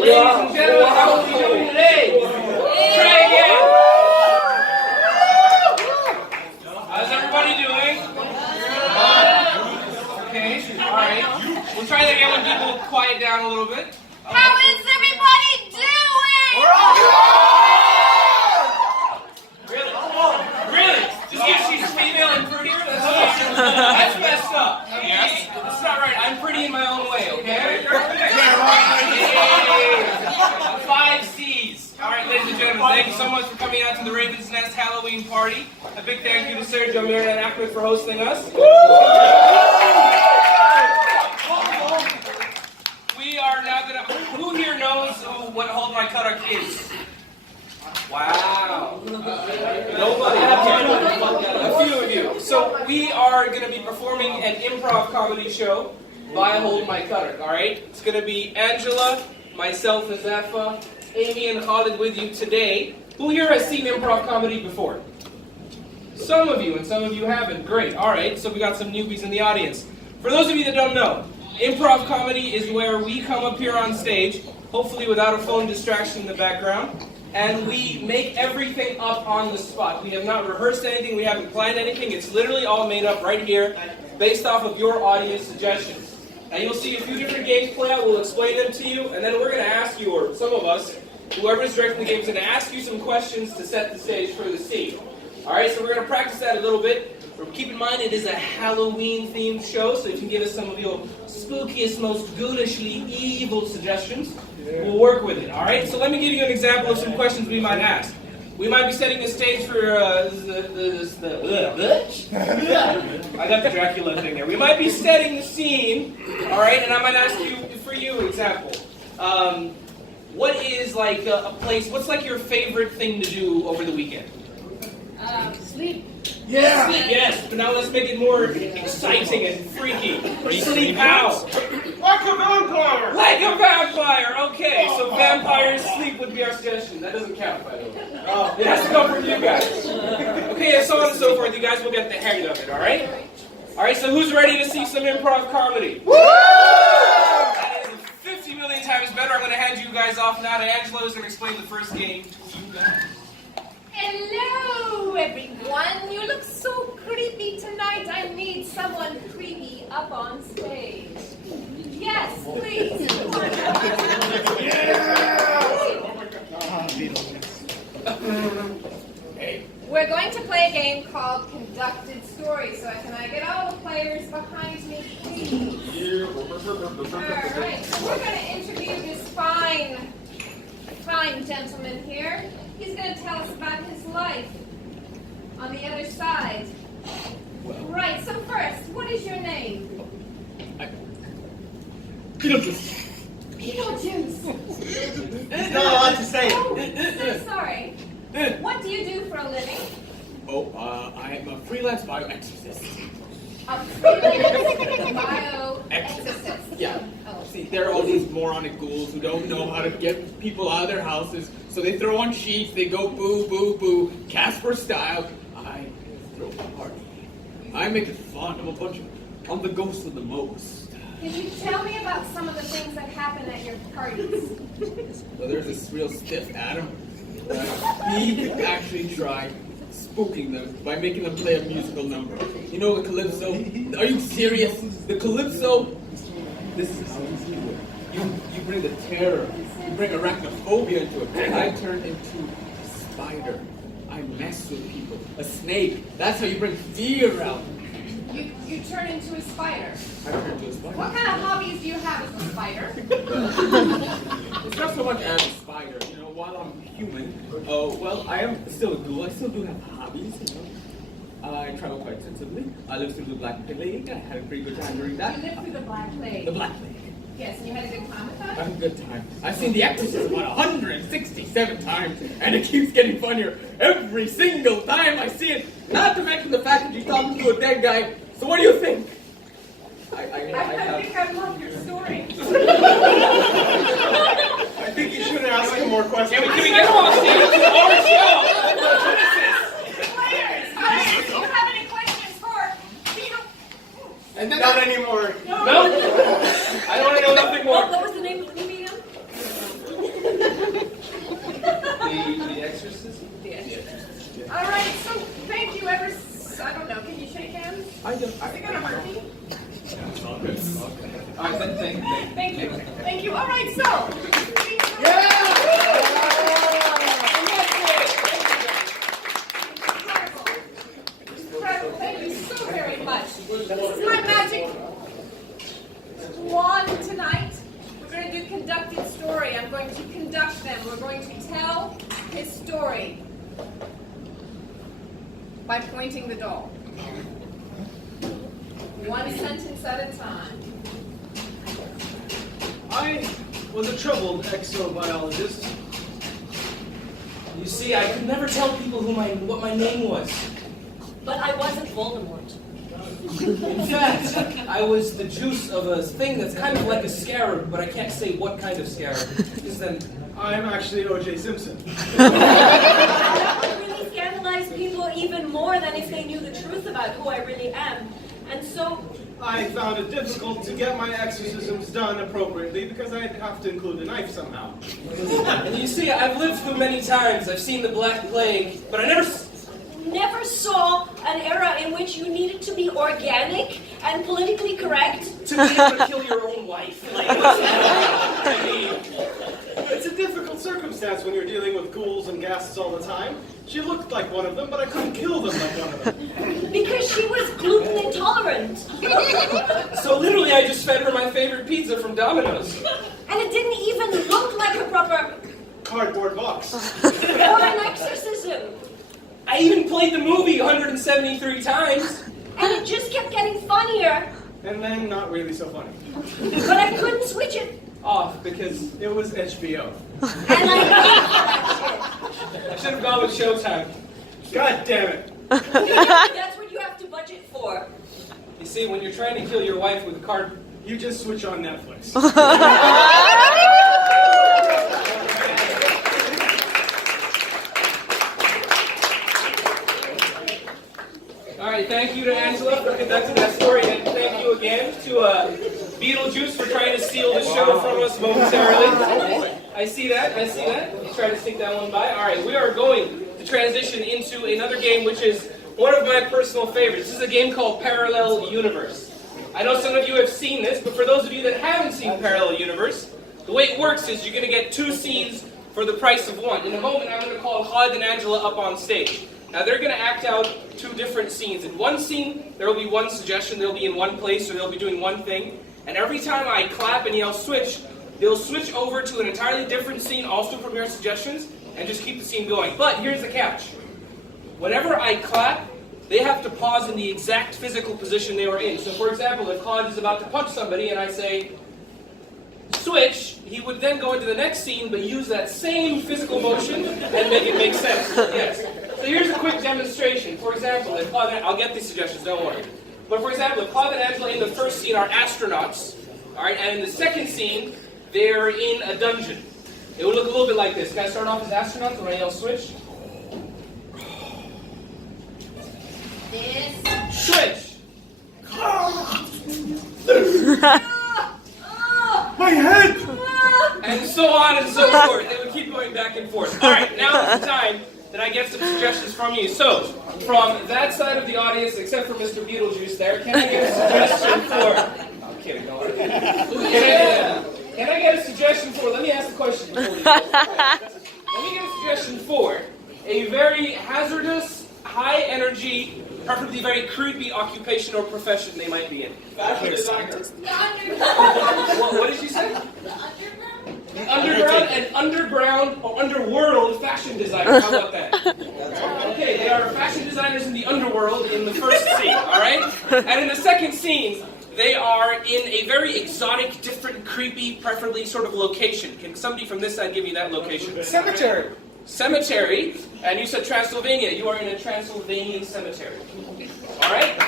ladies and gentlemen, how are we doing today? Try again. How's everybody doing? Okay, all right. We'll try that again when people quiet down a little bit. How is everybody doing? Really? Really? Just because she's female and prettier? That's messed up. Yes? That's not right. I'm pretty in my own way, okay? Yeah. 5 C's. All right, ladies and gentlemen, thank you so much for coming out to the Raven's Nest Halloween party. A big thank you to Sergio Mirna and Ahmed for hosting us. We are now gonna. Who here knows what Hold My Karak is? Wow. Nobody. A few of you. So we are going to be performing an improv comedy show by Hold My Karak, all right? It's going to be Angela, myself, Nazafa, Amy, and Khalid with you today. Who here has seen improv comedy before? Some of you, and some of you haven't. Great. All right, so we got some newbies in the audience. For those of you that don't know, improv comedy is where we come up here on stage, hopefully without a phone distraction in the background, and we make everything up on the spot. We have not rehearsed anything, we haven't planned anything, it's literally all made up right here, based off of your audience suggestions. And you'll see a few different games play out, we'll explain them to you, and then we're going to ask you, or some of us, whoever is directing the game is going to ask you some questions to set the stage for the scene. Alright, so we're going to practice that a little bit. Keep in mind it is a Halloween-themed show, so if you can give us some of your spookiest, most ghoulishly evil suggestions, we'll work with it, alright? So let me give you an example of some questions we might ask. We might be setting the stage for I got the Dracula thing there. We might be setting the scene, alright? And I might ask you, for you, example. What is like a place, what's like your favorite thing to do over the weekend? Sleep. Yeah! Sleep, yes, but now let's make it more exciting and freaky. Sleep how? Like a vampire! Like a vampire! Okay, so vampires sleep would be our suggestion. That doesn't count, by the way. It has to come from you guys. Okay, and so on and so forth. You guys will get the hang of it, alright? Alright, so who's ready to see some improv comedy? Woo! That is 50 million times better. I'm going to hand you guys off now to Angela, who's going to explain the first game to you guys. Hello, everyone. You look so creepy tonight. I need someone creepy up on stage. Yes, please. We're going to play a game called Conducted Story. So can I get all the players behind me, please? All right. So we're going to interview this fine gentleman here. He's going to tell us about his life on the other side. Right, so first, what is your name? Beetlejuice. Beetlejuice. He's not allowed to say it. Oh, so sorry. What do you do for a living? Oh, I am a freelance bioexorcist. A freelance bioexorcist. Yeah. Oh. See, there are all these moronic ghouls who don't know how to get people out of their houses, so they throw on sheets, they go boo, boo, boo, Casper style. I throw a party. I make it fun. I'm the ghost of the most. Can you tell me about some of the things that happen at your parties? So there's this real stiff Adam. He actually tried spooking them by making them play a musical number. You know the Calypso? Are you serious? The Calypso? This is how you do it. You bring the terror. You bring arachnophobia into it. I turn into a spider. I mess with people. A snake. That's how you bring fear out. You turn into a spider. I turn into a spider. What kind of hobbies do you have as a spider? It's not so much as a spider, you know, while I'm human. Oh, well, I am still a ghoul. I still do have hobbies, you know. I travel quite sensibly. I lived through the Black Plague. I had a pretty good time during that. You lived through the Black Plague. The Black Plague. Yes, and you had a good time with that? I had a good time. I've seen The Exorcist about 167 times, and it keeps getting funnier every single time I see it. Not to mention the fact that you're talking to a dead guy. So what do you think? I think I love your story. I think you should ask him more questions. Can we get him on stage? It's our show! Players, do you have any questions for Beetle? And not anymore. No? I don't want to know nothing more. What was the name of the movie again? Is it gonna hurt me? Alright, then thank you. Thank you. Thank you. All right, so. Incredible. Thank you so very much. This is my magic wand tonight. We're going to do conducted story. I'm going to conduct them. We're going to tell his story by pointing the doll. One sentence at a time. I was a troubled exobiologist. You see, I could never tell people what my name was. But I wasn't Voldemort. In fact, I was the juice of a thing that's kind of like a scarab, but I can't say what kind of scarab. Because then, I'm actually O.J. Simpson. That would really scandalize people even more than if they knew the truth about who I really am. And so, I found it difficult to get my exorcisms done appropriately because I'd have to include a knife somehow. and you see, I've lived through many times. I've seen the Black Plague, but I never saw an era in which you needed to be organic and politically correct. to be able to kill your own wife. Like, I mean, It's a difficult circumstance when you're dealing with ghouls and ghasts all the time. She looked like one of them, but I couldn't kill them like one of them. Because she was gluten intolerant. so literally, I just fed her my favorite pizza from Domino's. And it didn't even look like a proper Cardboard box. or an exorcism. I even played the movie 173 times. And it just kept getting funnier. And then not really so funny. But I couldn't switch it. Off because It was HBO. And I paid for that I should have gone with Showtime. God damn it. shit. That's what you have to budget for. You see, when you're trying to kill your wife with a card, You just switch on Netflix. all right. Thank you to Angela for conducting that story, and thank you again to Beetlejuice for trying to steal the show from us momentarily. I see that. You tried to sneak that one by. All right, we are going to transition into another game, which is one of my personal favorites. This is a game called Parallel Universe. I know some of you have seen this, but for those of you that haven't seen Parallel Universe, the way it works is you're going to get two scenes for the price of one. In a moment, I'm going to call Hod and Angela up on stage. Now, they're going to act out two different scenes. In one scene, there will be one suggestion. They'll be in one place, or they'll be doing one thing. And every time I clap and yell switch, they'll switch over to an entirely different scene, also from your suggestions, and just keep the scene going. But here's the catch. Whenever I clap, they have to pause in the exact physical position they were in. So for example, if Hod is about to punch somebody and I say, switch, he would then go into the next scene but use that same physical motion and make it make sense. Yes. So here's a quick demonstration. For example, if Hod, I'll get these suggestions, don't worry. But for example, if Hod and Angela in the first scene are astronauts, alright, and in the second scene, they're in a dungeon. It would look a little bit like this. Can I start off as astronauts when I yell switch? This. Switch! My head! And so on and so forth. They would keep going back and forth. Alright, now is the time that I get some suggestions from you. So, from that side of the audience, except for Mr. Beetlejuice there, can I get a suggestion for... I'm kidding, don't worry. Can I get a suggestion for... Let me ask the question before you go. Let me get a suggestion for a very hazardous, high-energy, preferably very creepy occupation or profession they might be in. Fashion designer. The underground. What did you say? The underground. The underground or underworld fashion designer. How about that? Okay, they are fashion designers in the underworld in the first scene, alright? And in the second scene, they are in a very exotic, different, creepy, preferably sort of location. Can somebody from this side give me that location? Cemetery. Cemetery, and you said Transylvania. You are in a Transylvanian cemetery. Alright?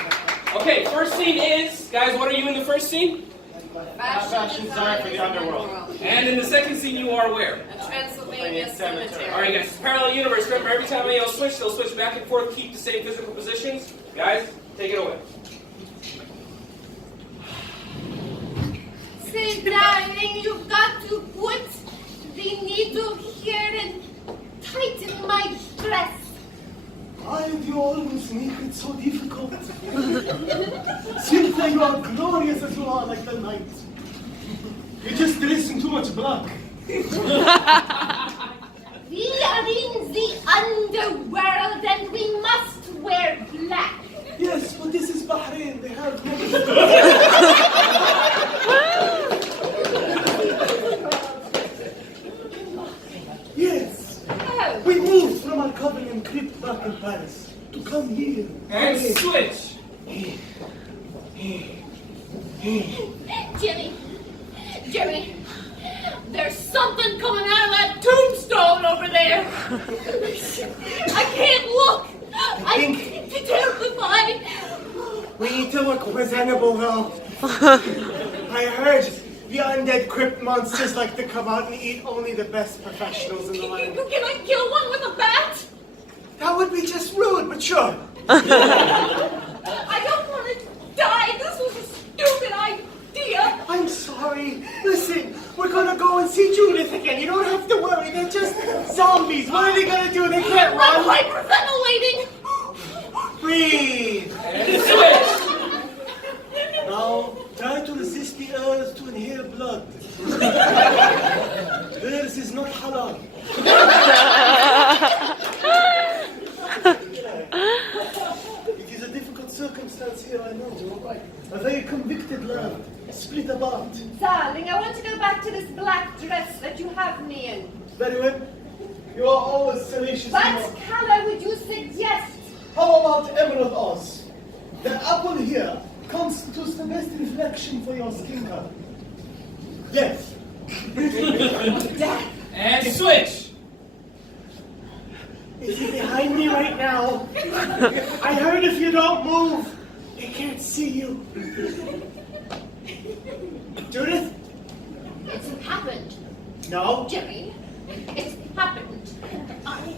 Okay, first scene is, guys, what are you in the first scene? Fashion design for the underworld. And in the second scene, you are where? A Transylvania cemetery. Alright guys, parallel universe. Remember, every time I yell switch, they'll switch back and forth, keep the same physical positions. Guys, take it away. Say, darling, you've got to put the needle here and tighten my dress. Why do you always make it so difficult? Cynthia, you are glorious as you are like the night. You just dress in too much black. We are in the underworld and we must wear black. Yes, but this is Bahrain. They have Yes. Oh, We moved from our covenant crypt back in Paris to come here. And switch. Jimmy, there's something coming out of that tombstone over there. I can't look. I'm terrified. We need to look presentable, though. I heard the undead crypt monsters like to come out and eat only the best professionals in the land. Can I kill one with a bat? That would be just rude, but sure. I don't want to die. This was a stupid idea. I'm sorry. Listen, we're gonna go and see Judith again. You don't have to worry. They're just zombies. What are they gonna do? They can't I'm run. hyperventilating. Breathe. And switch. Now, try to resist the urge to inhale blood. Theirs is not halal. It is a difficult circumstance here, I know. A very convicted land, split apart. Darling, I want to go back to this black dress that you have me in. Very well. You are always salacious. What color would you suggest? How about Emerald Oz? The apple here constitutes the best reflection for your skin color. Yes. And switch. Is he behind me right now? I heard if you don't move, they can't see you. Judith? It's happened, No. Jimmy. It's happened. I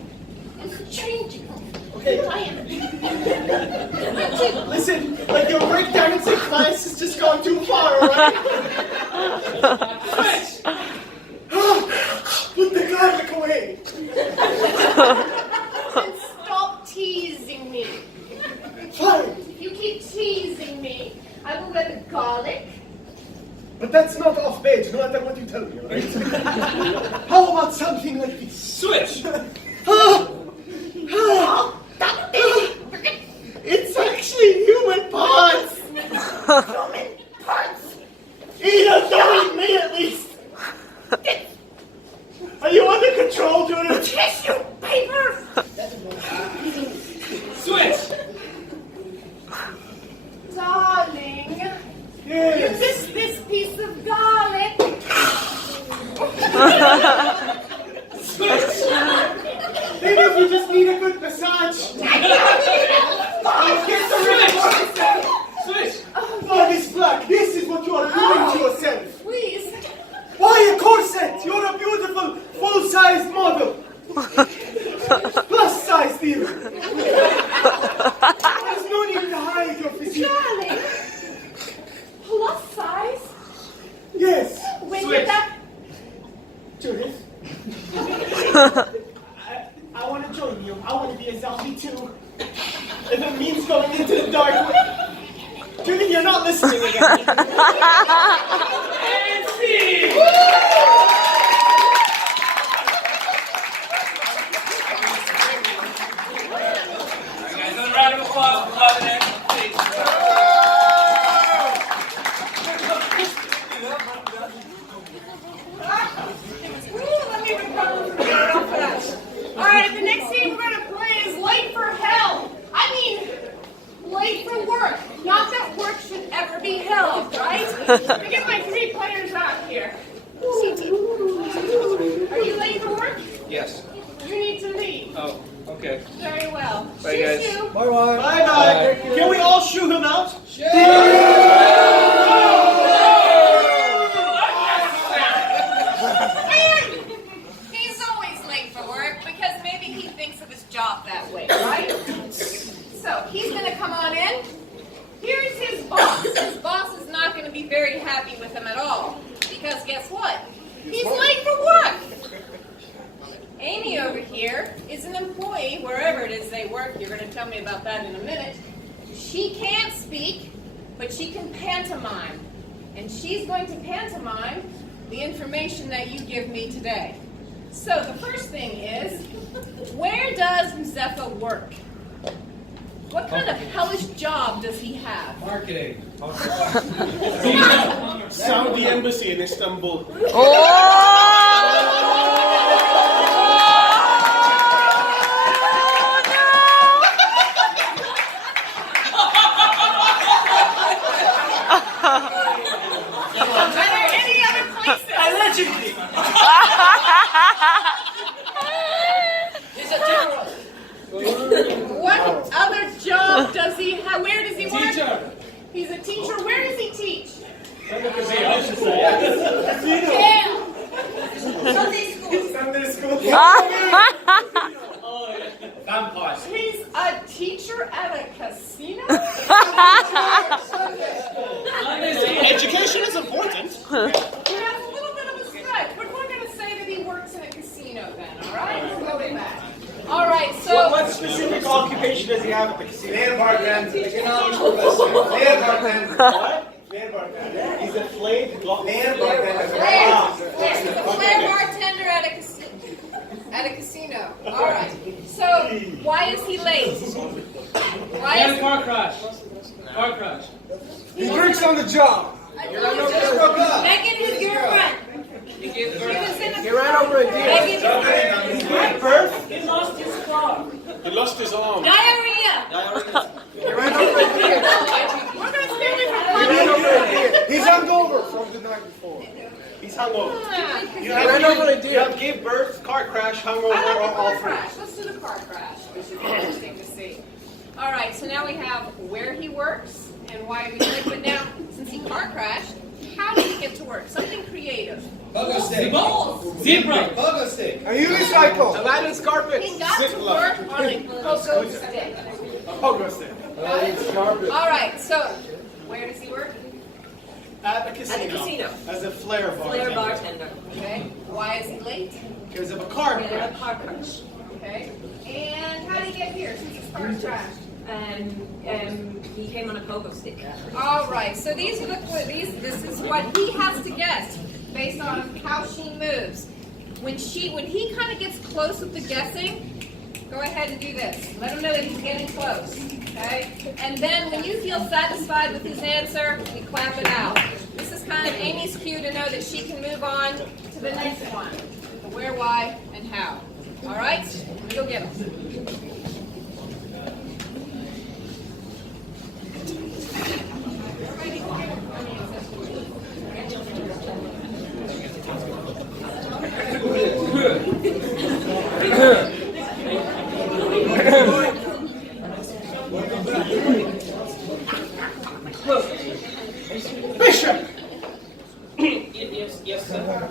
am changing. Okay. I am. Listen, like your breakdancing class has just gone too far, alright? Switch. Put the garlic away. And stop teasing me. Fine. If you keep teasing me, I will wear the garlic. But that's not off page, no matter what you tell me, right? How about something like this? Switch. It's actually human parts. Human parts. Either don't eat me at least. Are you under control, Judith? Tissue paper. Switch. Darling, you Yes. missed this piece of garlic. Switch. Maybe if you just need a good massage. I'll get the reward. Switch. Oh, this black. This is what you are doing to yourself. Please. Why a corset? You're a beautiful, full-sized model. Plus size, even. There's no need to hide your physique. Darling. Plus size? Yes, When Switch. did that? Judith. I want to join you. I want to be a zombie too. If it means going into the dark way. Judith, you're not listening again. And see. Alright, guys, another round of applause for Love and Please. Let me recover from here real fast. All right, the next game we're going to play is Late for Hell. I mean, late for work. Not that work should ever be hell, right? Let me get my 3 players out here. Are you late for work? Yes. You need to leave. Oh, okay. Very well. Bye, guys. Shoo-shoo. Bye-bye. Can we all shoo him out? He's always late for work because maybe he thinks of his job that way, right? So he's going to come on in. Here's his boss. His boss is not going to be very happy with him at all because guess what? He's late for work. Amy over here is an employee wherever it is they work. You're going to tell me about that in a minute. She can't speak but she can pantomime. And she's going to pantomime the information that you give me today. So the first thing is, where does Mzepha work? What kind of hellish job does he have? Marketing. Saudi Embassy in Istanbul. Are there any other places? Allegedly. What other job does he have? Where does he work? Teacher. He's a teacher. Where does he teach? Jail. Sunday school. He's a teacher at a casino? Education is important. We have a little bit of a stretch, but we're going to say that he works in a casino then, all right? We'll go with that. All right, so... What specific occupation does he have at the casino? Land bartender. Economics professor. Land bartender. What? Land bartender. He's a flayed Land bartender. He's a flair bartender at a casino. All right. So, why is he late? Why And is car crash. Car crash. He works on the job. Megan, his girlfriend. He gave He birth. was in a He ran over a deer. Megan, He gave birth. He lost his car. He lost his arm. Diarrhea. He ran over a deer. we're going to stay away He from ran over a deer. He's hungover from the night before. He's hungover. You ran over a deer. You have gave birth, car crash, hungover, I like or the all car three. crash. Let's do the car crash. This should be interesting to see. All right, so now we have where he works and why he was late. But now, since he car crashed, how did he get to work? Something creative. Pogo stick. Zebra. Pogo stick. A unicycle. Aladdin's carpet. He got to work on a pogo stick. A pogo stick. All right, so where does he work? At the casino. At the casino. As a flair Flair bartender. bartender. Okay. Why is he late? Because of a car And a crash. car crash. Okay. And how did he get here since his car crashed? He came on a pogo stick. All right. So these are this is what he has to guess based on how she moves. When he kind of gets close with the guessing, go ahead and do this. Let him know that he's getting close. Okay? And then when you feel satisfied with his answer, we clap it out. This is kind of Amy's cue to know that she can move on to the next one. The where, why, and how. All right? Go get him. Bishop! Yes, sir.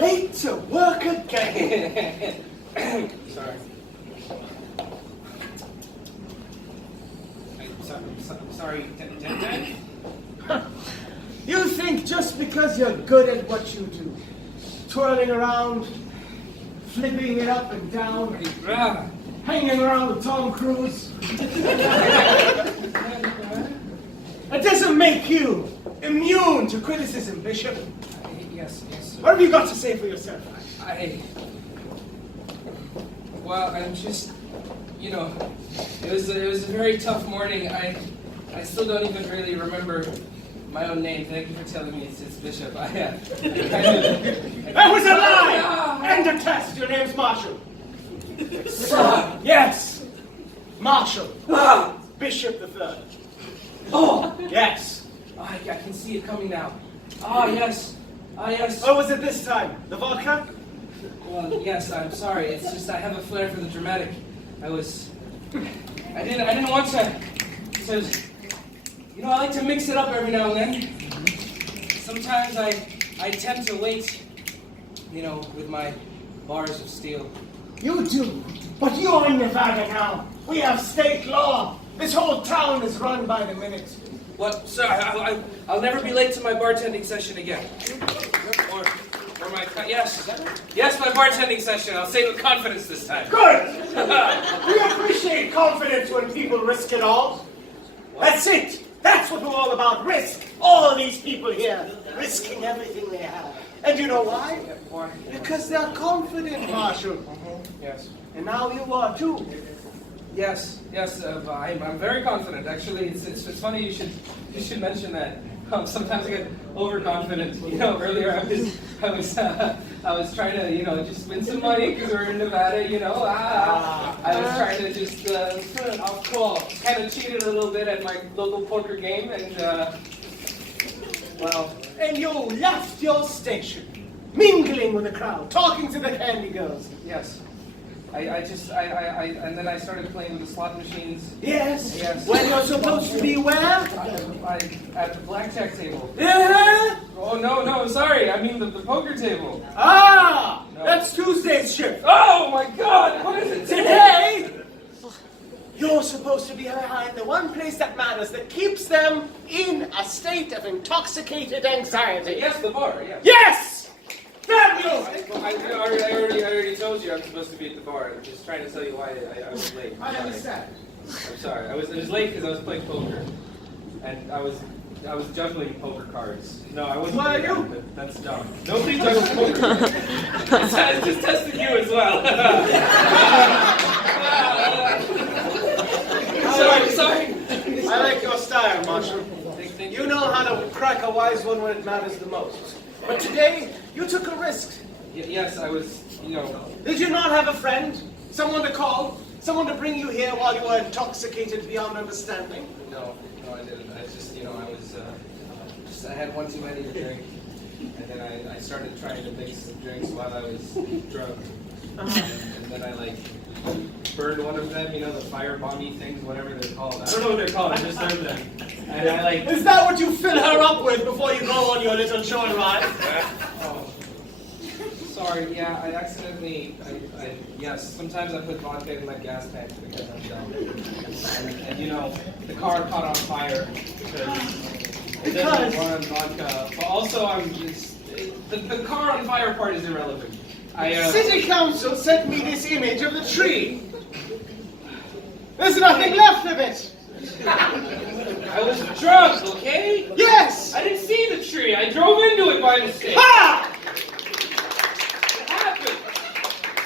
Late to work again. Sorry. I'm sorry, Dad. You think just because you're good at what you do, twirling around, flipping it up and down, Ah, hanging around with Tom Cruise, that doesn't make you immune to criticism, Bishop. yes, sir. What have you got to say for yourself? Well, I'm just, it was a very tough morning. I still don't even really remember my own name. Thank you for telling me it's Bishop. That was a lie! End of test. Your name's Marshall. Yes. Marshall. Bishop the Third. Oh, Yes. I can see it coming now. Ah, yes. Yes. What was it this time? The vodka? Well, yes, I'm sorry. It's just I have a flair for the dramatic. I didn't want to, I like to mix it up every now and then. Sometimes I tend to wait, with my bars of steel. You do. But you're in Nevada now. We have state law. This whole town is run by the minute. What, sir? I'll never be late to my bartending session again. Or my yes, my bartending session. I'll say it with confidence this time. Good! We appreciate confidence when people risk it all. That's it. That's what we're all about, risk. All these people here, risking everything they have. And you know why? Why? Because they're confident, Marshall. Yes. And now you are too. Yes, I'm very confident. Actually, it's funny you should mention that. Sometimes I get overconfident. You know, earlier I was trying to just win some money because we're in Nevada. You know, I was trying to just kind of cheated a little bit at my local poker game, and well. And you left your station, mingling with the crowd, talking to the candy girls. Yes. And then I started playing with the slot machines. Yes. Yes. When you're supposed to be where? At the blackjack table. Yeah. Oh no, sorry. I mean the poker table. Ah, No. that's Tuesday's shift. Oh my God! What is it Today, you're supposed to be behind the one place that matters, that keeps them in a state of intoxicated anxiety. Yes, the bar. Yes. Yes! Damn you! I already told you I'm supposed to be at the bar. I'm just trying to tell you why I was late. I understand. I'm sorry. I was late because I was playing poker, and I was juggling poker cards. No, I wasn't. Why doing you? that. That's dumb. Nobody juggles poker. It's just testing you as well. sorry. I like your style, Marshall. Thank You know how to crack a wise one when it matters the most. But today, you took a risk. Yes, I was. Did you not have a friend? Someone to call? Someone to bring you here while you were intoxicated beyond understanding? No, I didn't. I just, I had one too many to drink, and then I started trying to mix some drinks while I was drunk, and then I burned one of them, the fire bomby things, whatever they're called. I don't know what they're called. I just heard them, and I Is that what you fill her up with before you go on your little joyride? Oh, sorry. Yeah, I accidentally. Yes. Sometimes I put vodka in my gas tank because I'm dumb, and the car caught on fire because. It doesn't run on vodka, but also I'm just the car on fire part is irrelevant. City Council sent me this image of the tree. There's nothing left of it. I was drunk, okay? Yes. I didn't see the tree. I drove into it by mistake. Ha! It happened.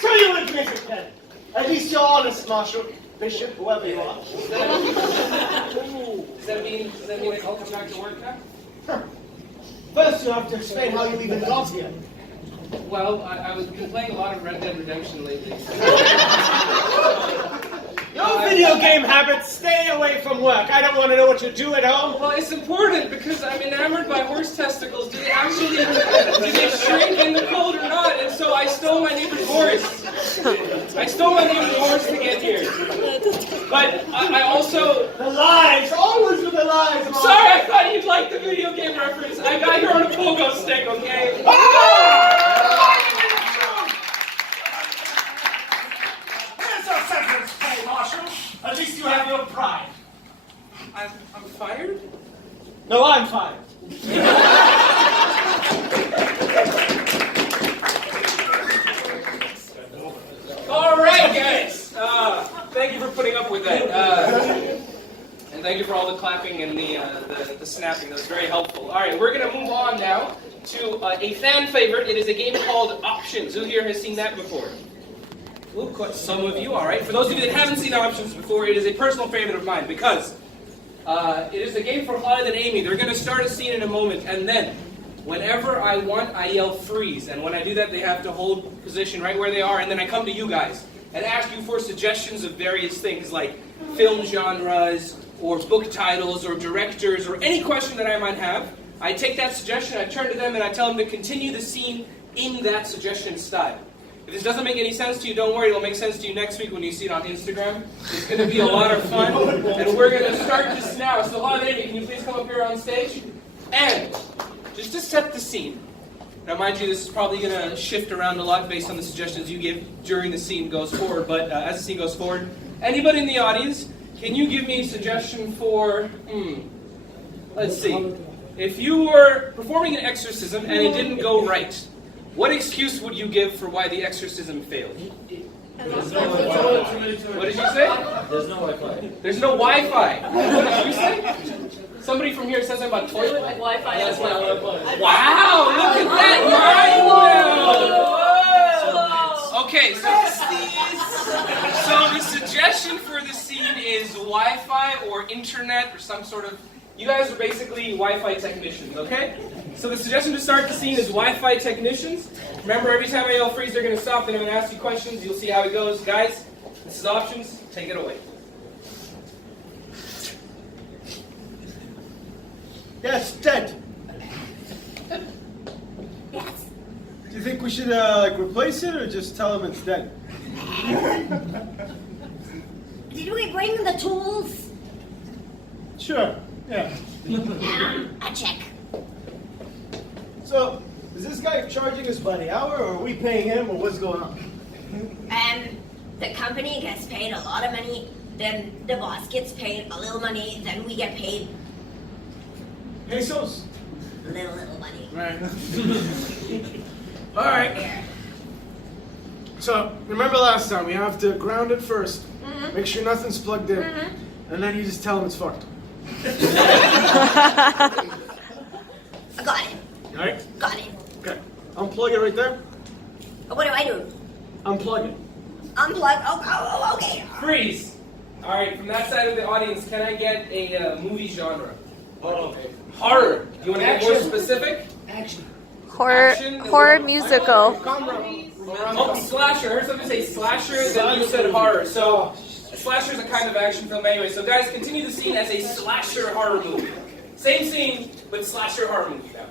So you admit it then. At least you're honest, Marshall. Bishop, whoever you are. Does that mean I can come back to work now? First, you have to explain how you even got here. Well, I've been playing a lot of Red Dead Redemption lately. Your video game habits, stay away from work. I don't want to know what you do at home. Well, it's important because I'm enamored by horse testicles. Do they shrink in the cold or not? And so I stole my neighbor's horse. I stole my neighbor's horse to get here. But I also... The lies, always with the lies. I'm sorry, I thought you'd like the video game reference. I got here on a pogo stick, okay? Here's your severance pay, Marshall. At least you have your pride. I'm fired? No, I'm fired. All right, guys. Thank you for putting up with that. And thank you for all the clapping and the snapping. That was very helpful. All right, we're going to move on now to a fan favorite. It is a game called Options. Who here has seen that before? Ooh, some of you, all right. For those of you that haven't seen Options before, it is a personal favorite of mine because it is a game for Khalid and Amy. They're going to start a scene in a moment, and then whenever I want, I yell freeze. And when I do that, they have to hold position right where they are, and then I come to you guys and ask you for suggestions of various things like film genres or book titles or directors or any question that I might have. I take that suggestion, I turn to them, and I tell them to continue the scene in that suggestion style. If this doesn't make any sense to you, don't worry, it'll make sense to you next week when you see it on Instagram. It's going to be a lot of fun, and we're going to start this now. So, Khalid, Amy, can you please come up here on stage? And just to set the scene. Now, mind you, this is probably going to shift around a lot based on the suggestions you give during the scene goes forward. But as the scene goes forward, anybody in the audience, can you give me a suggestion for, let's see. If you were performing an exorcism and it didn't go right, what excuse would you give for why the exorcism failed? What did you say? There's no Wi-Fi. There's no Wi-Fi. What did you say? Somebody from here says something about toilet. Wi-Fi as Wow, well. look at that mind meld. Okay, so the suggestion for the scene is Wi-Fi or internet or some sort of. You guys are basically Wi-Fi technicians, okay? So the suggestion to start the scene is Wi-Fi technicians. Remember, every time I yell freeze, they're going to stop, and I'm going to ask you questions. You'll see how it goes. Guys, this is options. Take it away. Yes, dead. Yes. Do you think we should like replace it or just tell him it's dead? Did we bring the tools? Sure. Yeah. A check. So, is this guy charging us by the hour, or are we paying him, or what's going on? The company gets paid a lot of money, then the boss gets paid a little money, then we get paid Pesos. little money. Right. All right. Here. So remember last time, we have to ground it first. Mhm. Make sure nothing's plugged in, and then you just tell him it's fucked. I got it. All right. Got it. Okay. Unplug it right there. What do I do? Unplug it. Unplug? Oh, okay. Freeze. All right, from that side of the audience, can I get a movie genre? Horror. You want to get more specific? Horror, Action. horror musical. Oh, slasher. I heard somebody say slasher, then you said horror. So, a slasher is a kind of action film anyway. So, guys, continue the scene as a slasher horror movie. Same scene, but slasher horror movie now.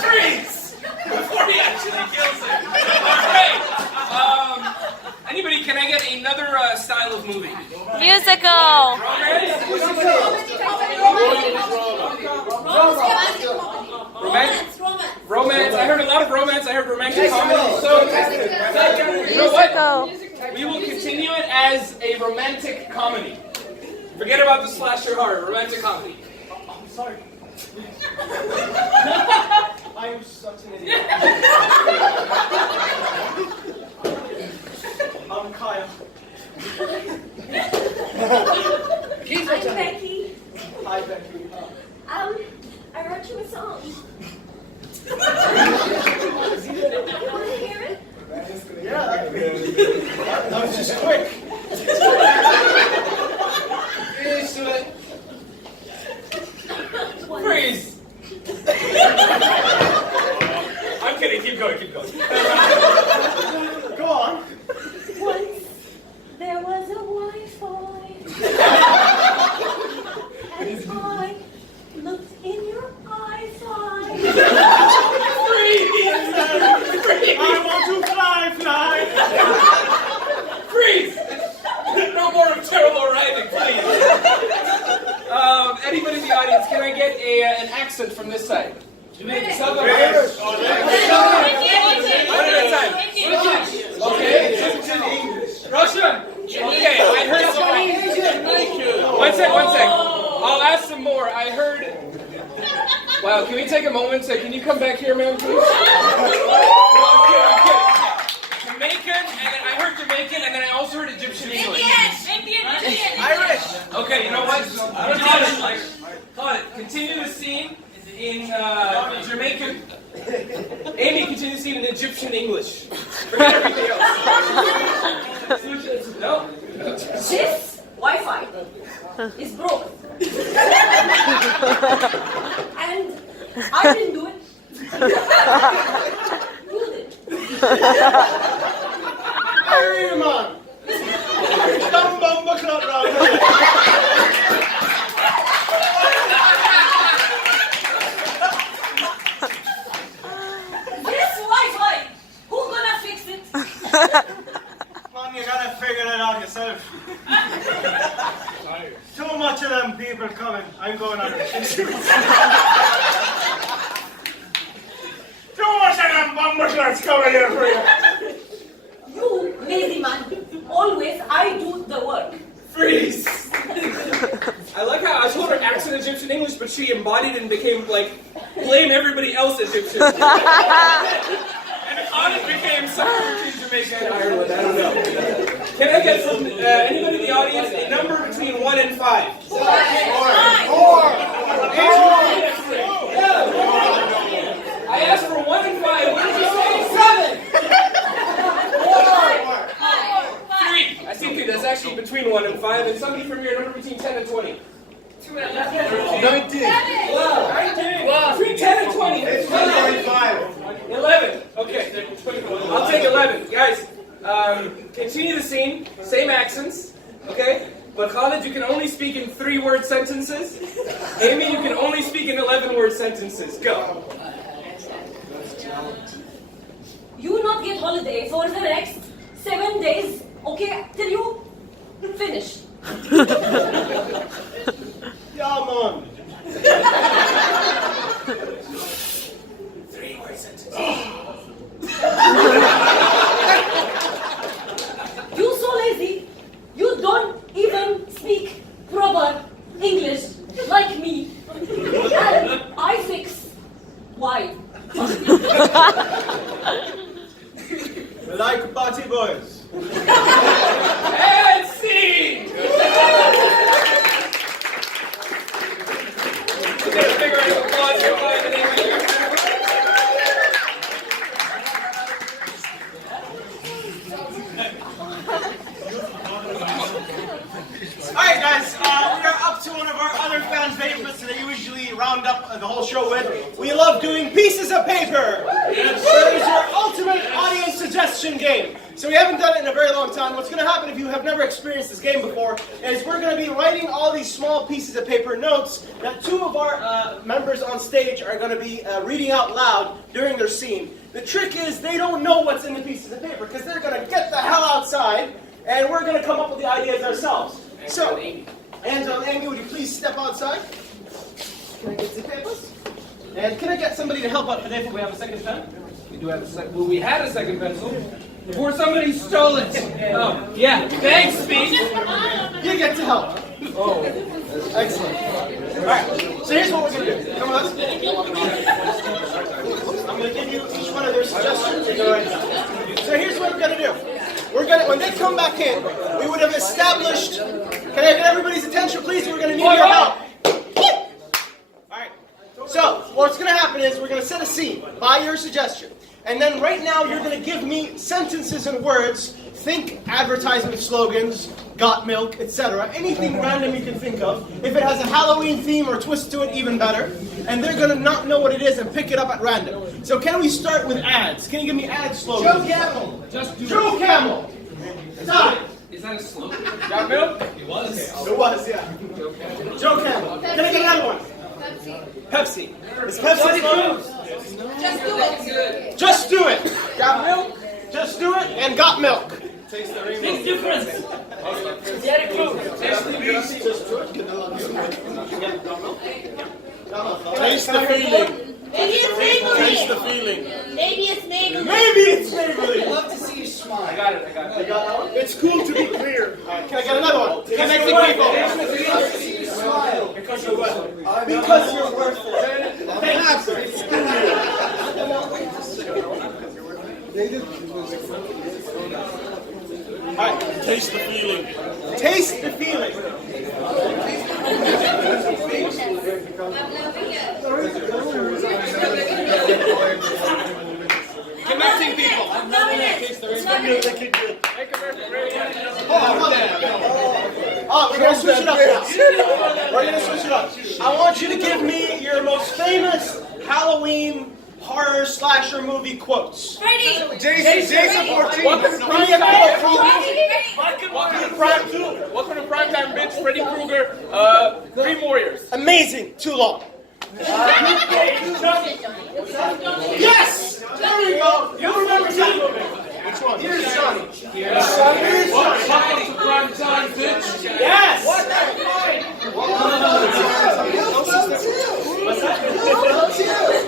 Freeze! Before he actually kills him. Alright. Anybody, can I get another style of movie? Musical. Romance? Romance. I heard a lot of romance. I heard romantic comedy. So, you know what? Musical. We will continue it as a romantic comedy. Forget about the slasher horror. Romantic comedy. I'm sorry. I'm such an idiot. I'm Kaya. I'm Becky. Hi, Becky. I wrote you a song. Want to hear it? Yeah, that was just quick. Freeze! I'm kidding. Keep going. Keep going. Go on. Once there was a Wi-Fi, and I looked in your eyesight. I want to fly. Freeze! No more of terrible writing, please. Anybody in the audience, can I get an accent from this side? Jamaican. One at a time. Okay. Russian. Okay, I heard something. One sec. I'll ask some more. I heard. Wow, can we take a moment? Can you come back here, man, please? No, I'm kidding. Jamaican, and then I heard Jamaican, and then I also heard Egyptian English. Irish. Okay, you know what? Got it. Continue the scene in Jamaican. Amy, continue the scene in Egyptian English. Forget everything else. No. This Wi-Fi is broken. And I didn't do it. You did. Hey, man. Dumb bumper clot round here. This Wi-Fi, who gonna fix it? Man, you gotta figure it out yourself. Too much of them people coming. I'm going on a Too much of them bumper clots coming here for you. You lazy man. Always I do the work. Egyptian English, but she embodied and became like, blame everybody else Egyptian. And Khalid became Socrates, Jamaica, and Ireland. I don't know. Can I get from anybody in the audience a number between 1 and 5? 4. I asked for 1 and 5. What did you say? 7. 3. I think that's actually between 1 and 5. And somebody from here, number between 10 and 20. 19. Between 10 and 20. 11. Okay. I'll take 11. Guys, continue the scene. Same accents. Okay? But Khalid, you can only speak in 3-word sentences. Amy, you can only speak in 11-word sentences. Go. You will not get holiday for the next 7 days, okay, till you finish. Yeah, man. 3-word sentences. You so lazy, you don't even speak proper English like me. And I fix why. We like party boys. And scene! Get a big round of applause here, by the name of you. Alright guys, we are up to one of our other fan favorites that I usually round up the whole show with. We love doing pieces of paper! Yes. So it's our ultimate audience suggestion game. So we haven't done it in a very long time. What's going to happen if you have never experienced this game before is we're going to be writing all these small pieces of paper notes that 2 of our members on stage are going to be reading out loud during their scene. The trick is they don't know what's in the pieces of paper because they're going to get the hell outside and we're going to come up with the ideas ourselves. So, Angela and Amy, would you please step outside? Can I get the papers? And can I get somebody to help out today if we have a second pen? We do have a second. Well, we had a second pencil. Before somebody stole it. Oh, yeah. Thanks, Speed. You get to help. Oh, Excellent. Alright, so here's what we're going to do. Come with us. I'm going to give you each one of their suggestions. So here's what we're going to do. When they come back in, we would have established, can I get everybody's attention please? We're going to need your help. Alright, so what's going to happen is we're going to set a scene by your suggestion. And then right now you're going to give me sentences and words. Think advertisement slogans, got milk, etc. Anything random you can think of. If it has a Halloween theme or twist to it, even better. And they're going to not know what it is and pick it up at random. So can we start with ads? Can you give me ad slogans? Joe Camel. Joe Camel. Stop. is that a slogan? Got milk? It was, yeah. Joe Camel. Can I get another one? Pepsi. Is Pepsi slogan? Just do it. Just do it. Got milk? Just do it and got milk. Taste the rainbow. Big difference. Very cool. Taste the beast. Just do it. Taste the feeling. Maybe it's Maybelline. Taste the feeling. Maybe it's Maybelline. Maybe it's Maybelline. I'd love to see you smile. I got it. You got that one? It's cool to be clear. Can I get another one? Connecting people. I'd love to see you smile. Because you're worth it. Because you're worth it. Alright, taste the feeling. Taste the feeling. Connecting people. Oh, we're gonna switch it up now. We're gonna switch it up. I want you to give me your most famous Halloween horror slasher movie quotes. Freddy. Jason 14. Give me a quote from Welcome to Primetime Bitch, Freddy Krueger, Dream Warriors. Amazing. Too long. Yes! There we go. You remember that movie. Which one? Here's Johnny. Here's Johnny. Welcome to Primetime Bitch. Yes!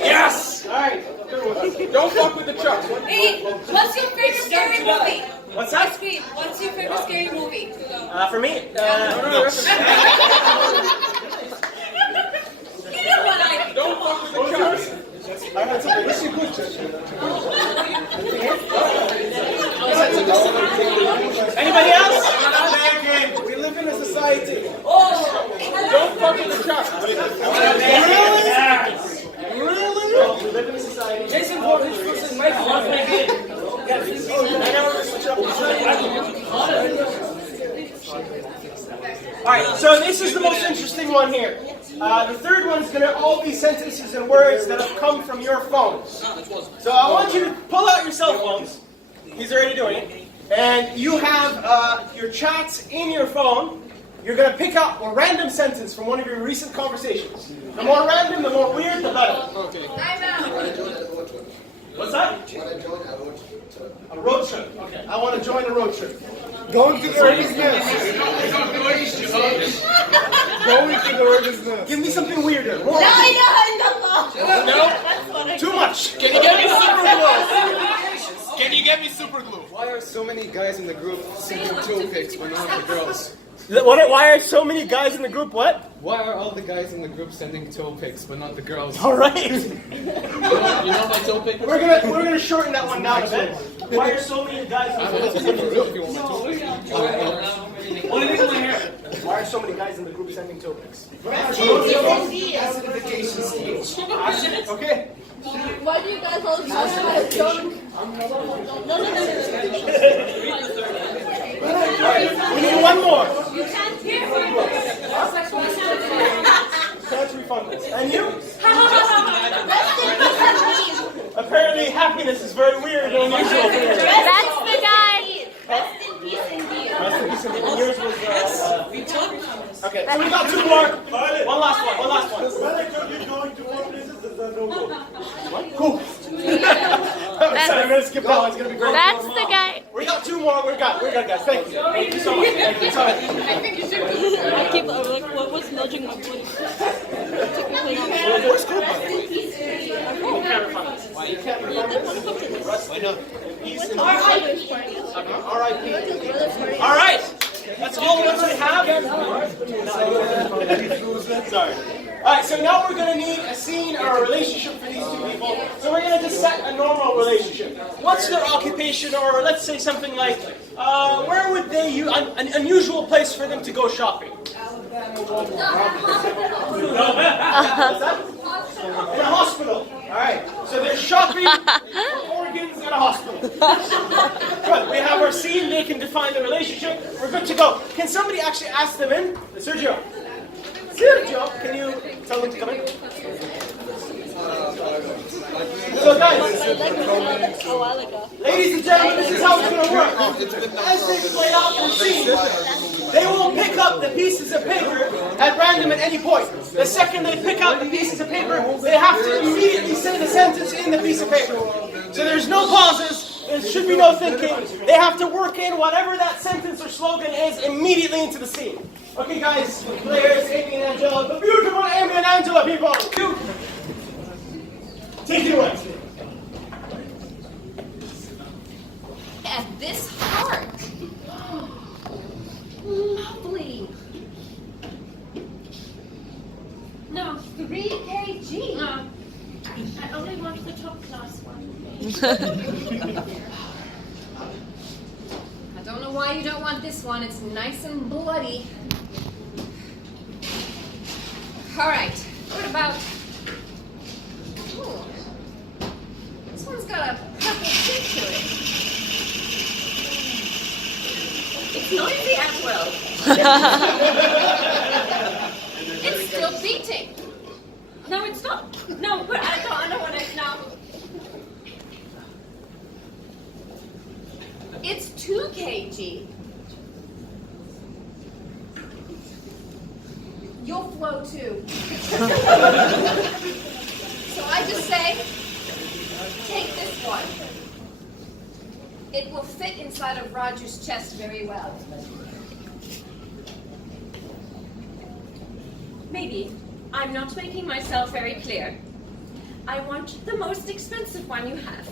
Yes! Alright. Don't fuck with the chucks. Hey, what's your favorite scary movie? What's that? Scream. What's your favorite scary movie? For me? Anybody else? We live in a society. Don't fuck with the truck. Really? We live in a society. Jason Voorhees versus Michael. Alright, so this is the most interesting one here. The third one is going to all be sentences and words that have come from your phones. So I want you to pull out your cell phones. He's already doing it. And you have your chats in your phone. You're going to pick out a random sentence from one of your recent conversations. The more random, the more weird, the better. Okay. I'm out. What's that? A road trip. Okay. I want to join a road trip. Going to the bird's nest. Going to the bird's nest. Give me something weirder. More. No. No? Too much. Can you get me super glue? Can you get me super glue? Why are so many guys in the group sending toe pics but not the girls? Why are so many guys in the group? What? Why are all the guys in the group sending toe pics but not the girls? All right. You know my toe pic? We're gonna shorten that one down a bit. Why are so many guys in the group? What do you think of my hair? Why are so many guys in the group sending toe pics? Acidification stage. Okay. Why do you guys all use my junk? We need one more. You can't hear me. Can't refund this. And you? Apparently, happiness is very weird and unusual. That's the guy. Rest in peace indeed. And yours was. Okay, so we got two more. One last one. Cool. Sorry, I'm gonna skip that one. It's gonna be great. That's the guy. We got two more. We're good, guys. Thank you. Thank you so much. Thank you so much. I keep like what was nudging my body. Where's Copa? You can't refund this. Why not? R.I.P. All right. That's all the ones we have. Sorry. All right. So now we're going to need a scene or a relationship for these two people. So we're going to just set a normal relationship. What's their occupation, or let's say something like, where would they use an unusual place for them to go shopping? In a hospital. Alright, so they're shopping for organs in a hospital. Good, we have our scene, they can define the relationship. We're good to go. Can somebody actually ask them in? Sergio, can you tell them to come in? So guys, ladies and gentlemen, this is how it's going to work. As they play out their scene, they will pick up the pieces of paper at random at any point. The second they pick out the pieces of paper, they have to immediately say the sentence in the piece of paper. So there's no pauses, there should be no thinking. They have to work in whatever that sentence or slogan is immediately into the scene. Okay guys, players, Amy and Angela, the beautiful Amy and Angela people. Take it away. At this park. Lovely. No, 3 kg. No. I only want the top class one. I don't know why you don't want this one. It's nice and bloody. All right. What about... Ooh. This one's got a purple tint to it. It's noisy as well. It's still beating. No, it's not. No, but I don't want it now. It's 2 kg. You'll flow too. So I just say, take this one. It will fit inside of Roger's chest very well. Maybe. I'm not making myself very clear. I want the most expensive one you have.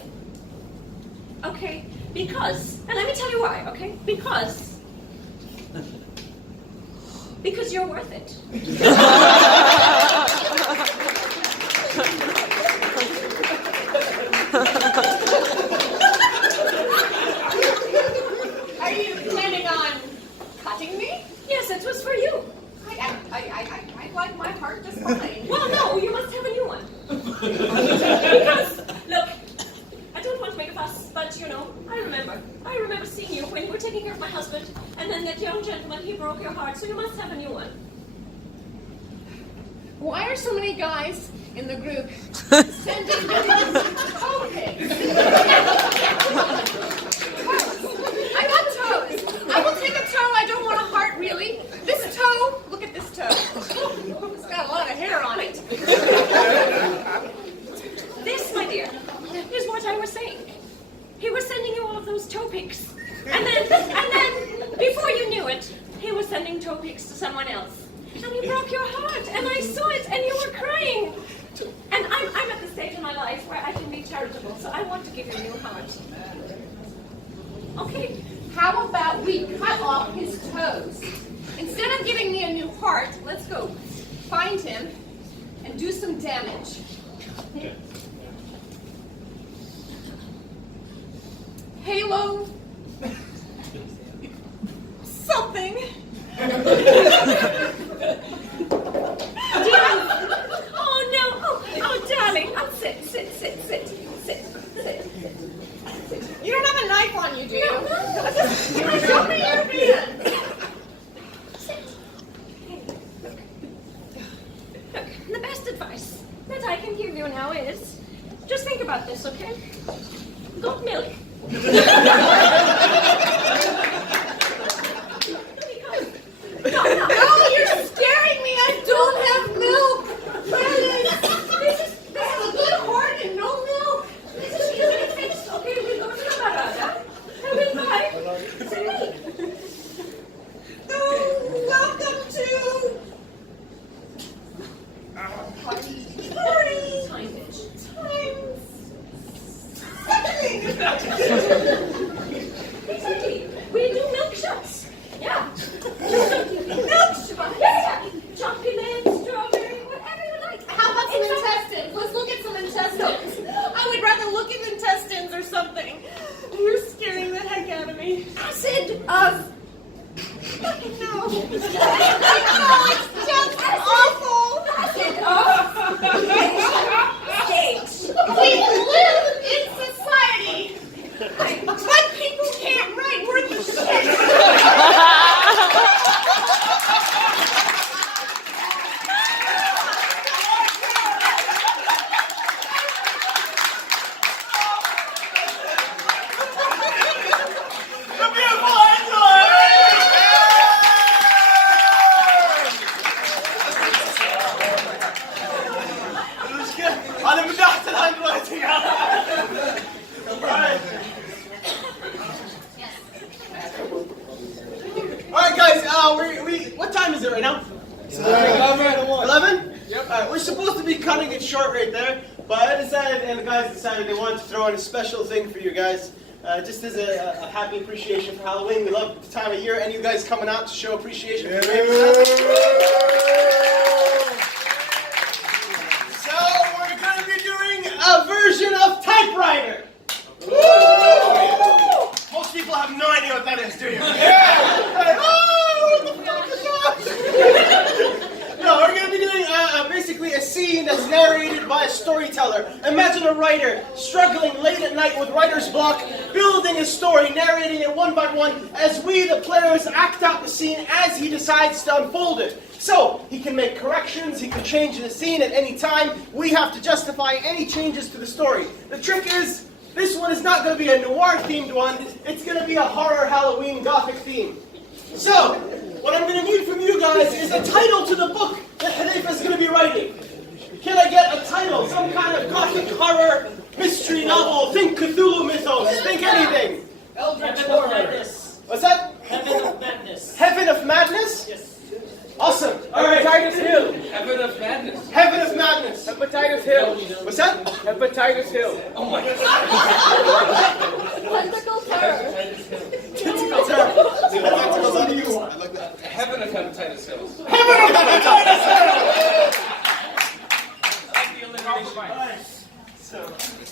Okay? Because, and let me tell you why, okay? Because you're worth it. Because, look, I don't want to make a fuss, but you know, I remember seeing you when you were taking care of my husband, and then that young gentleman, he broke your heart, so you must have a new one. Why are so many guys in the group sending toe pics? I got toes. I will take a toe. I don't want a heart, really. This toe, look at this toe. It's got a lot of hair on it. This, my dear, is what I was saying. He was sending you all of those toe pics. And then, before you knew it, he was sending toe pics to someone else. And he broke your heart, and I saw it, and you were crying. And I'm at the stage in my life where I can be charitable, so I want to give you a new heart. Okay. How about we cut off his toes? Instead of giving me a new heart, let's go find him and do some damage. Halo. Something. Oh no! Oh darling! Oh, sit. You don't have a knife on you, do you? No. Show me your hand. Look, the best advice that I can give you now is, just think about this, okay? Goat milk. No, you're scaring me. I don't have milk. This is a good heart and no milk. This is easily fixed, okay? We'll go to the barada and we'll buy. Oh, welcome to party. Exactly. We do milk shots. Yeah. Milk shots. Yeah. Chocolate, strawberry, whatever you like. How about some intestines? Let's look at some intestines. I would rather look at intestines or something. You're scaring the heck out of me. Acid of. No. No, it's just awful. Acid of. Stage. We live in society. But people can't write worth of shit. أنا بدأت الآن دلوقتي. Alright guys, what time is it right now? 11? Yep. Alright, we're supposed to be cutting it short right there, but I decided, and the guys decided they wanted to throw in a special thing for you guys. Just as a happy appreciation for Halloween. We love the time of year, and you guys coming out to show appreciation for Raven's. So we're going to be doing a version of Typewriter. Most people have no idea what that is, do you? No, we're going to be doing basically a scene that's narrated by a storyteller. Imagine a writer struggling late at night with writer's block, building a story, narrating it one by one, as we, the players, act out the scene as he decides to unfold it. So, he can make corrections, he can change the scene at any time. We have to justify any changes to the story. The trick is, this one is not going to be a noir-themed one, it's going to be a horror Halloween Gothic theme. So, what I'm going to need from you guys is a title to the book that Hanifa is going to be writing. Can I get a title? Some kind of Gothic horror mystery novel. Think Cthulhu mythos. Think anything. Eldritch Horror. What's that? Heaven of Madness. Heaven of Madness? Yes. Awesome. All right. Hepatitis Hill. Heaven of Madness. Heaven of Madness. Hepatitis Hill. What's that? Hepatitis Hill. Oh my God. Tentacle terror. Tentacle terror. Heaven of Hepatitis Hill. Heaven of Hepatitis Hill. So,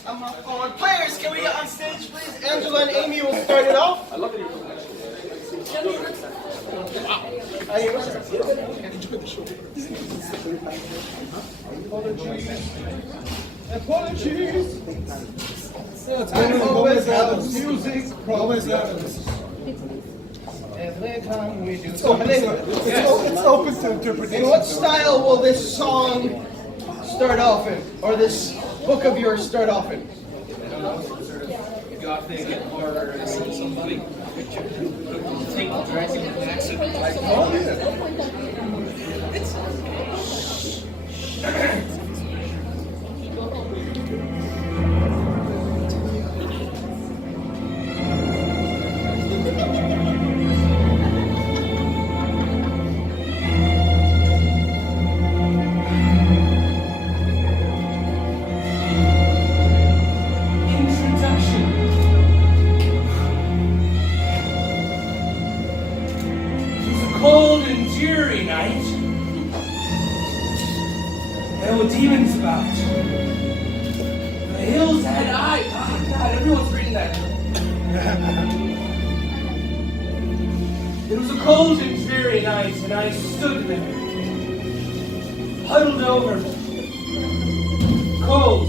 I'm up on players. Can we get on stage, please? Angela and Amy will start it off. I love it. Apologies. I always have music problems. Every time we do. It's open to interpretation. In what style will this song start off in, or this book of yours start off in? Gothic and horror and something. Take the dragon and accident. Oh, yeah. Cold and dreary night. There were demons about. The hills had eyes. Oh God, everyone's reading that. It was a cold and dreary night, and I stood there, huddled over, cold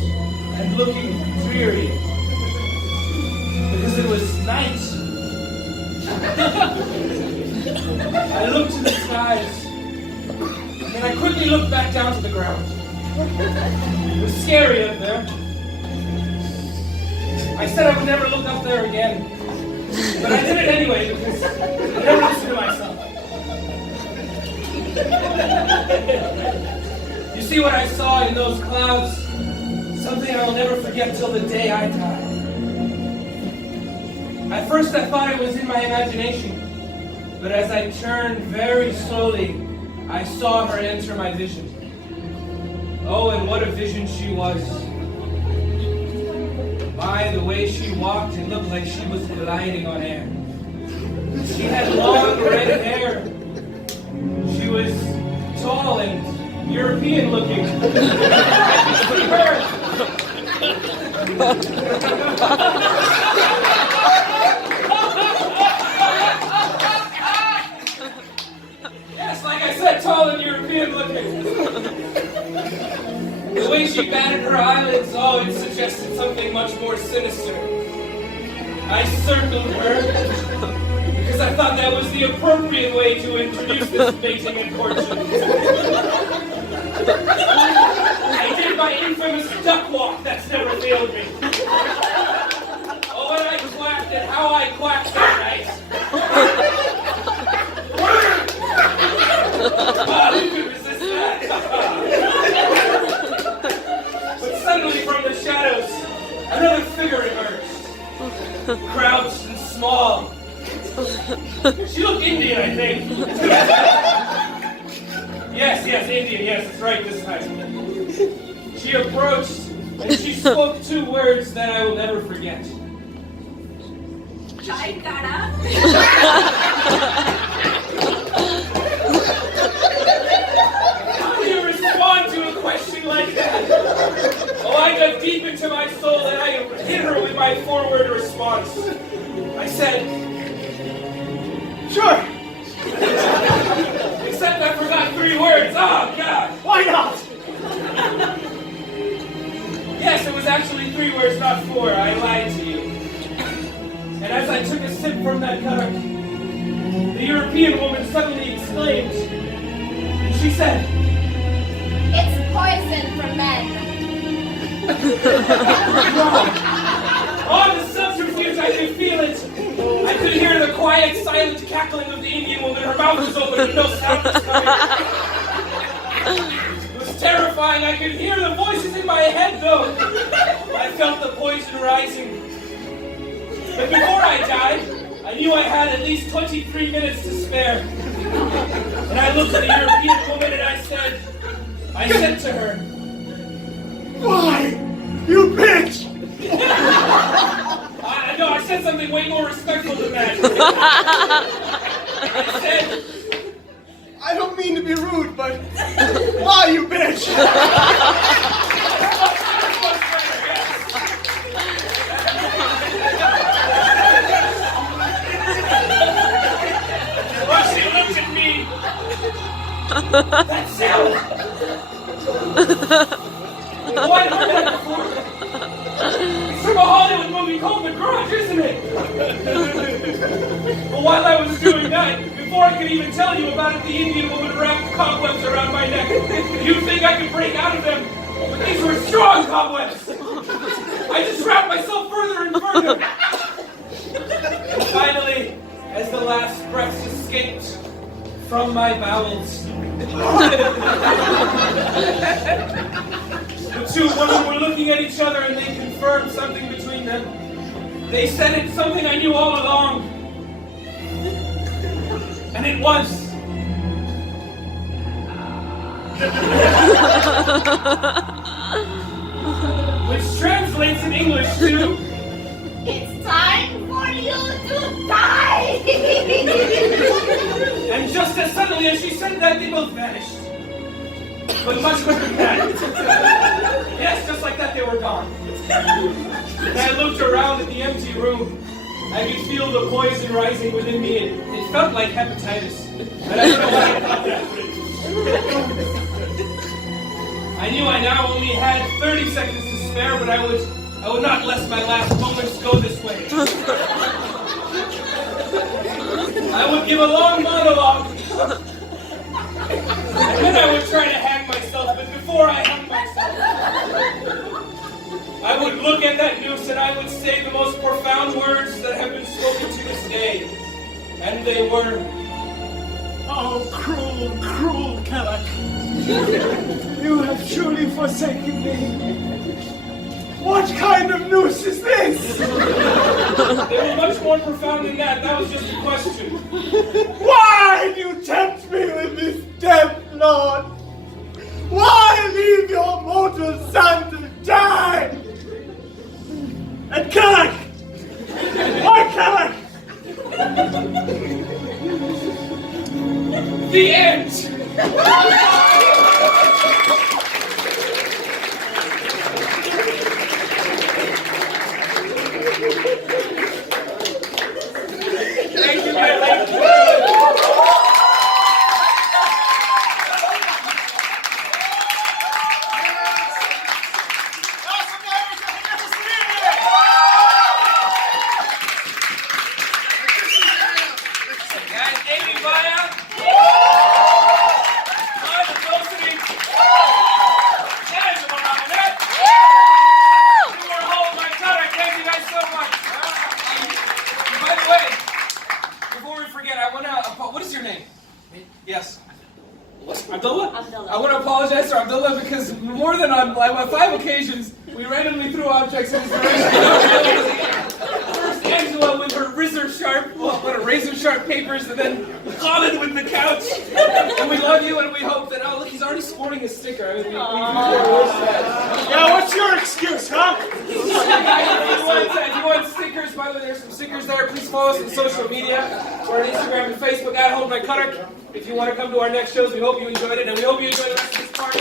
and looking dreary, because it was night. I looked to the skies, and I quickly looked back down to the ground. It was scary up there. I said I would never look up there again, but I did it anyway because I never listened to myself. You see what I saw in those clouds? Something I will never forget till the day I die. At first I thought it was in my imagination. But as I turned very slowly, I saw her enter my vision. Oh, and what a vision she was. By the way she walked, it looked like she was gliding on air. She had long red hair. She was tall and European looking. Yes, like I said, tall and European looking. The way she batted her eyelids, oh, it suggested something much more sinister. I circled her because I thought that was the appropriate way to introduce this mating and courtship. I did my infamous duck walk that's never failed me. Oh, when I quacked and how I quacked that night. Wow, who could resist that? But suddenly from the shadows, another figure emerged. Crouched and small. She looked Indian, I think. Yes, Indian, yes, that's right this time. She approached and she spoke two words that I will never forget. Chai Kara. How do you respond to a question like that? Oh, I got deep into my soul and I hit her with my four-word response. I said, sure. Except I forgot 3 words. Oh, God. Why not? Yes, it was actually 3 words, not 4. I lied to you. And as I took a sip from that cup, the European woman suddenly exclaimed, and she said, It's poison for men. oh, the subterfuge, I could feel it. I could hear the quiet, silent cackling of the Indian woman. Her mouth was open and no sound was coming. It was terrifying. I could hear the voices in my head, though. I felt the poison rising. But before I died, I knew I had at least 23 minutes to spare. And I looked at the European woman and I said to her, Why? You bitch! No, I said something way more respectful than that. I said, I don't mean to be rude, but why, you bitch? well, she looked at me. That's Sally. 104 called the Grudge, isn't it? Well, while I was doing that, before I could even tell you about it, the Indian woman wrapped cobwebs around my neck. You think I could break out of them? But these were strong cobwebs. I just wrapped myself further and further. And finally, as the last breaths escaped from my bowels, the two women were looking at each other and they confirmed something between them. They said it's something I knew all along. And it was. Which translates in English to... It's time for you to die! And just as suddenly as she said that, they both vanished. But much quicker than that. Yes, just like that, they were gone. And I looked around at the empty room. I could feel the poison rising within me. It felt like hepatitis. And I don't know why I thought that. I knew I now only had 30 seconds to spare, but I would not let my last moments go this way. I would give a long monologue. And then I would try to hang myself, but before I hung myself, I would look at that noose and I would say the most profound words that have been spoken to this day. And they were, Oh, cruel, cruel Kellock. You have truly forsaken me. What kind of noose is this? they were much more profound than that. That was just a question. Why do you tempt me with this death, Lord? Why leave your mortal son to die? And Kellock! Why Kellock? The end! Thank you, my lady. Guys, Amy Baya. Todd Felicity. Angela Robinette. You were holding my cutter. Thank you guys so much. By the way, before we forget, I want to. What is your name? Yes. Abdullah? Abdullah. I want to apologize to Abdullah because more than on 5 occasions, we randomly threw objects in his direction. First Angela with her razor sharp papers, and then Khalid with the couch. And we love you, and we hope that, oh, look, he's already sporting a sticker. I mean, we Yeah, what's your excuse, huh? If you want stickers, by the way, there's some stickers there. Please follow us on social media. We're on Instagram and Facebook at Hold My Cutter. If you want to come to our next shows, we hope you enjoyed it, and we hope you enjoyed the rest of this party.